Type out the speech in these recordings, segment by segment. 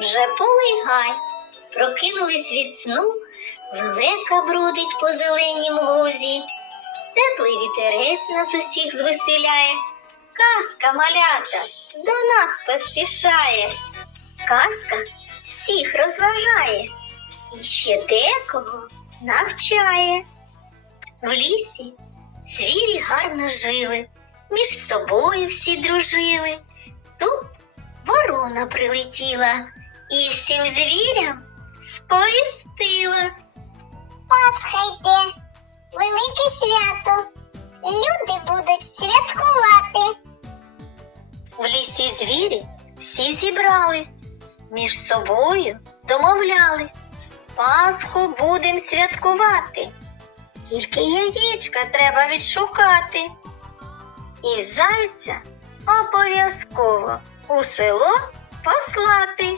вже полигай. Прокинулись від сну, лелека бродить по зеленім лозі. Теплий вітерець нас усіх звеселяє. Казка малята до нас поспішає. Казка всіх розважає і ще декого навчає. В лісі звірі гарно жили, між собою всі дружили. Тут ворона прилетіла і всім звірям сповістила. Пасха йде, велике свято. Люди будуть святкувати. В лісі звірі всі зібрались, між собою домовлялись. Пасху будем святкувати. Тільки яєчка треба відшукати. І зайця обов'язково у село послати.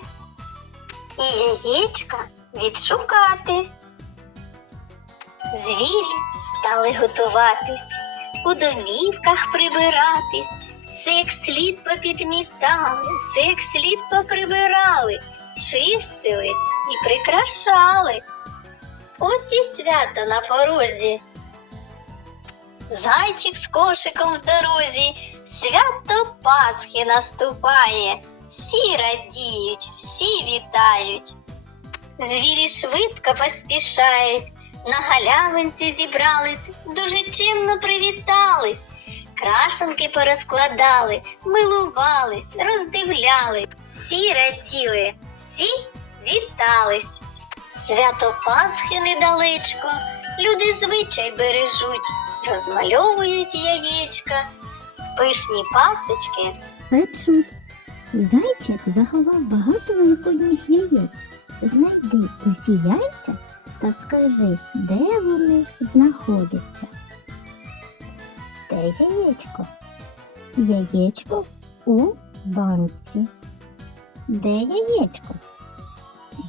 І яєчка відшукати. Звірі стали готуватись, у домівках прибиратись, все слід попідмітали, все слід поприбирали, чистили і прикрашали. Ось і свято на порозі. Зайчик з кошиком в дорозі, свято Пасхи наступає. Всі радіють, всі вітають. Звірі швидко поспішають, на галявинці зібрались, дуже чимно привітались. Крашенки порозкладали, милувались, роздивляли, всі раділи, всі вітались. Свято Пасхи недалечко, люди звичай бережуть, розмальовують яєчка, пишні пасочки Печуть. Зайчик заховав багато великодніх яєць. Знайди усі яйця та скажи, де вони знаходяться. Де яєчко? Яєчко у банці. Де яєчко?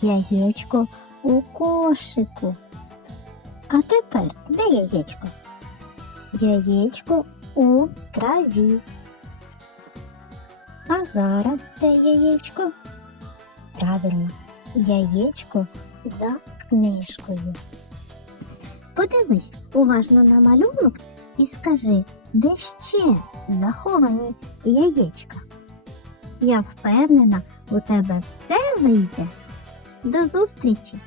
Яєчко у кошику. А тепер де яєчко? Яєчко у траві. А зараз де яєчко? Правильно, яєчко за книжкою. Подивись уважно на малюнок і скажи, де ще заховані яєчка. Я впевнена, у тебе все вийде. До зустрічі!